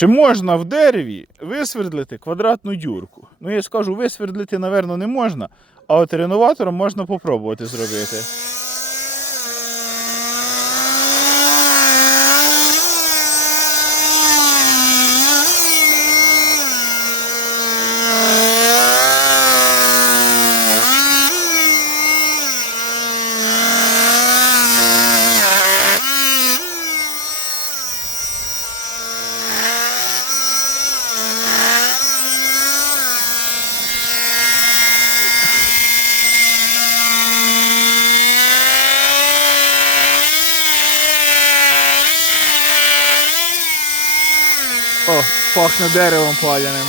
Чи можна в дереві висвердлити квадратну дюрку? Ну, я скажу, висвердлити, напевно, не можна, а от реноватором можна попробувати зробити. О, пахне деревом паляним.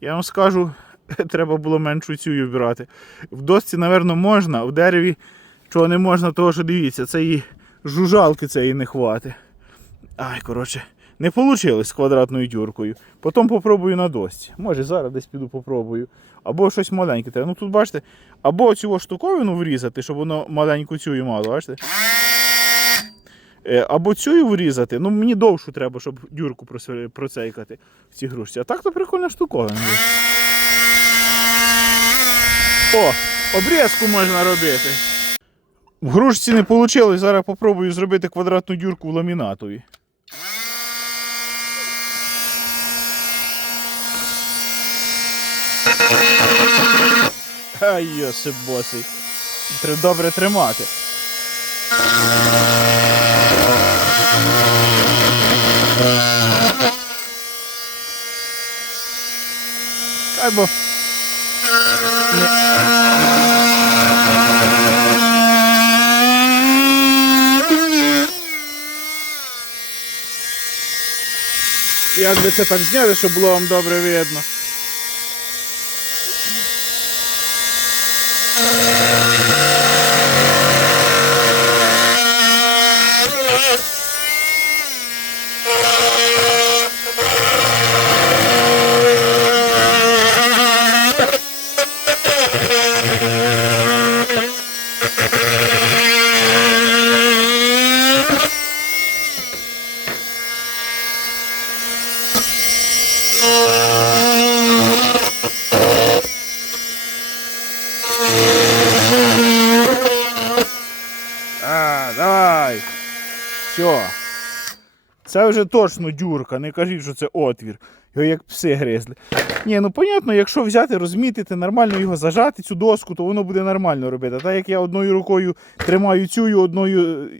Я вам скажу, треба було меншу цю брати. В досці, напевно, можна, в дереві чого не можна, того що дивіться, це її жужалки цієї не хвати. Ай, коротше, не вийшло з квадратною дюркою. Потім попробую на досці. Може зараз десь піду попробую. Або щось маленьке треба. Ну тут бачите, або цю штуковину врізати, щоб воно маленьку цю мало, бачите? Е, Або цю врізати, ну мені довшу треба, щоб дюрку процейкати в цій грушці. А так то прикольна штуковина. О, обрізку можна робити. В грушці не вийшло, зараз попробую зробити квадратну дюрку в ламінатові. Ай, йосип босий. Добре тримати. Як би це так зняти, щоб було вам добре видно. А, давай. Все. Це вже точно дюрка, не кажіть, що це отвір. Його як пси гризли. Ні, ну понятно, якщо взяти, розмітити, нормально його зажати, цю доску, то воно буде нормально робити. А так як я одною рукою тримаю цю, і одною